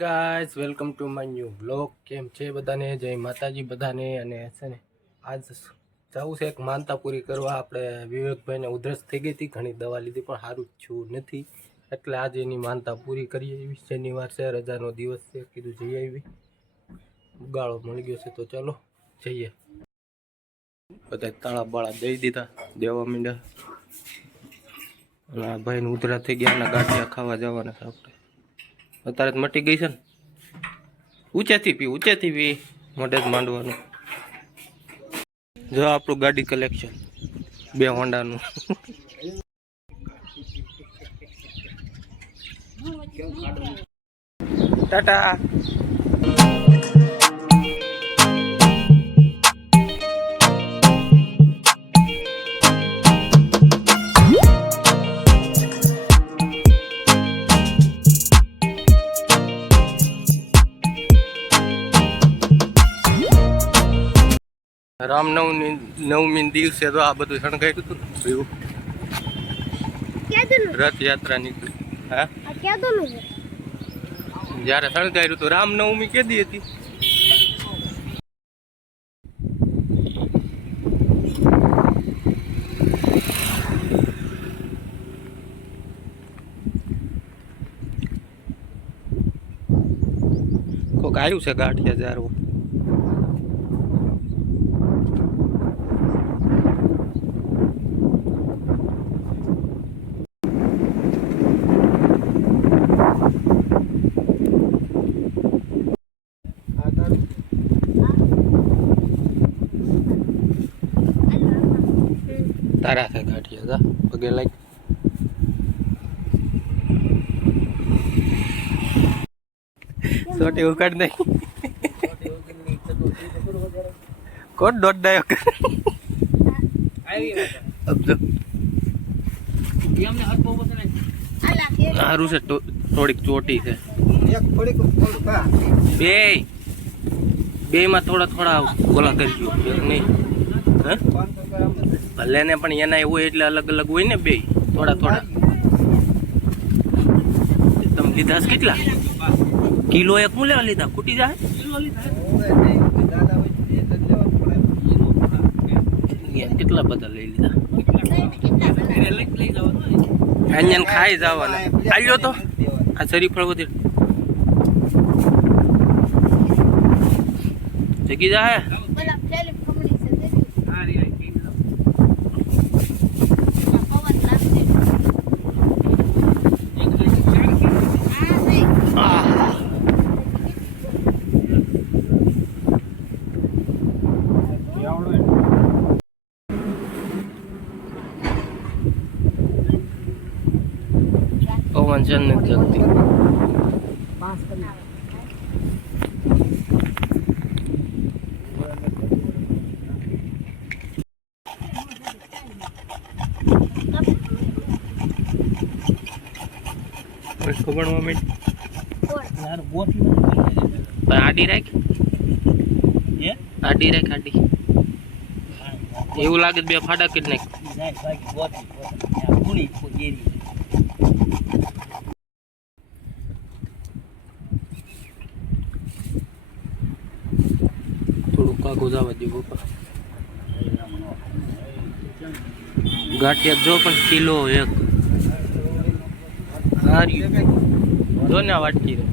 Guys welcome to my new blog કેમ છે બધાને? જય માતાજી બધાને. અને છે ને, આજ જવું છે એક માનતા પૂરી કરવા. આપણે વિવેકભાઈને ઉધરસ થઈ ગઈ હતી, ઘણી દવા લીધી, પણ સારું છું નથી. એટલે આજે એની માનતા પૂરી કરીએ એવી. શનિવાર છે, રજાનો દિવસ છે, કીધું જઈ આવી. ઉગાળો મળી ગયો છે, તો ચાલો જઈએ. બધા તાળા બાળા દઈ દીધા, દેવા મીંડા ભાઈને ઉધરા થઈ ગયા અને ગાંઠિયા ખાવા જવાના છે આપણે. અત્યારે મટી ગઈ છે ને. ઊંચેથી પી ઊંચેથી પી. મોઢે જ માંડવાનું. જો આપણું ગાડી કલેક્શન બે હોન્ડાનું. ટાટા. રામનવમી નવમી દિવસે તો આ બધું શણગાર્યું હતું ને એવું ક્યાંનું રથયાત્રા નીકળી હા આ ક્યાંનું છે જ્યારે શણગાર્યું હતું રામનવમી કેદી હતી કોક આવ્યું છે ગાંઠિયા જારવું તારા છે ગાંઠિયા હતા પગે લાગ. સોટી ઉકાડ નહીં. કોણ દોઢ ડાયો કરે? સારું છે. થોડીક ચોટી છે. બે. બે. માં થોડા થોડા ઓલા કરજો નહીં. હે? ભલે ને પણ એના હોય એટલે અલગ અલગ હોય ને બે, થોડા થોડા. તમે લીધા કેટલા? કિલો એક હું લેવા લીધા? ખૂટી જાય? કેટલા બધા લઈ લીધા? ખાઈ જવાના. આવ્યો તો. આ શરીફળ વધી. જગી જાય પવન છે ને જગતી ખબર માંડી પણ આડી રાખ આડી રાખ આડી એવું લાગે તો બે ફાડા કરી નાખ થોડું કાગો જવા દે ગાંઠિયા જો પણ કિલો એક. હારી. જો ને આ વાટકી રે.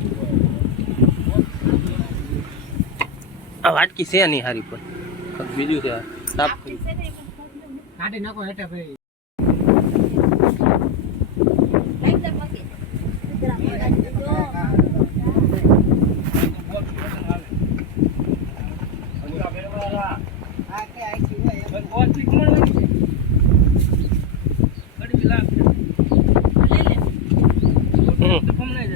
આ વાટકી છે નહીં હારી પણ. બીજું કે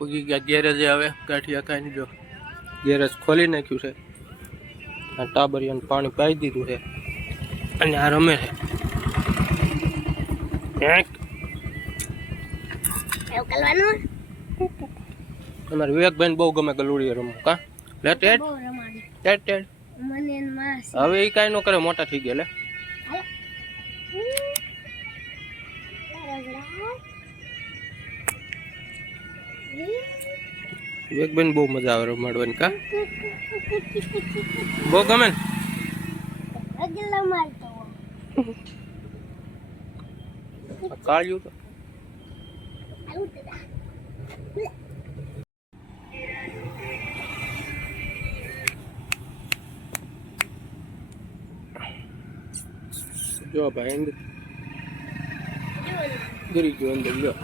પૂગી ગયા. ગેરેજે હવે ગાંઠિયા ખાઈને જો. ગેરેજ ખોલી નાખ્યું છે. આ ટાબરિયાને પાણી પાઈ દીધું છે. અને આ રમે છે. અમારે વિવેકભાઈ બહુ ગમે ગલુડીએ રમવું કા? લેટેડ ટેડ. હવે એ કાંઈ ન કરે મોટા થઈ ગયા લે. વિવેકભાઈ બહુ મજા આવે રમાડવાની કા બહુ ગમે ને અગલા મારતો આ કાળિયું તો જો ભાઈ અંદર ગરી ગયો અંદર લ્યો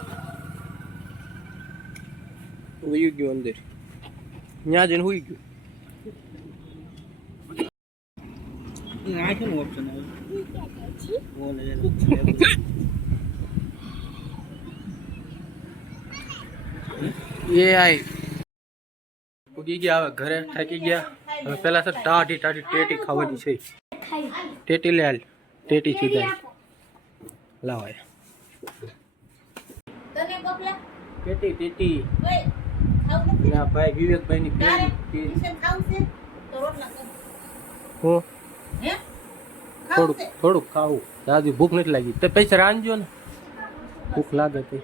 વયું ગયું અંદર ત્યાં જઈને હુઈ ગયું એ આઈ ઉગી ગયા હવે ઘરે થાકી ગયા હવે પેલા સર ટાઢી ટાઢી ટેટી ખાવાની છે ટેટી લે હાલ ટેટી સીધા લાવાય તને બબલા ટેટી ટેટી ઓય ખાવું નથી ના ભાઈ વિવેકભાઈ ની તારે પેલી ટ્યુશન ખાવું છે તો રોટલા કર હું? હે? ખાવું થોડુંક થોડુંક ખાવું. દાદી ભૂખ નથી લાગી. તો પૈસા રાંધજો ને. ભૂખ લાગે તે.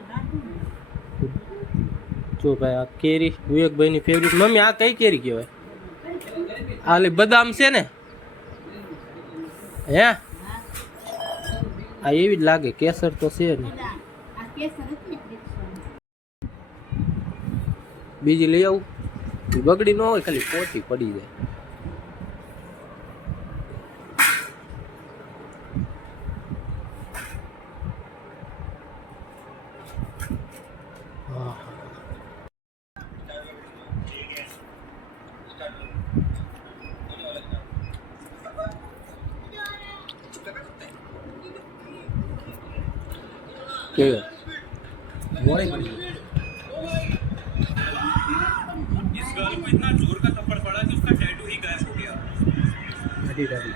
જો ભાઈ આ કેરી વિવેકભાઈ ની ફેવરિટ મમ્મી આ કઈ કેરી કહેવાય? આલે બદામ છે ને? હે? આ એવી જ લાગે કેસર તો છે ને બીજી લઈ આવું ઈ બગડી ન હોય ખાલી પોચી પડી જાય હા. দিদারি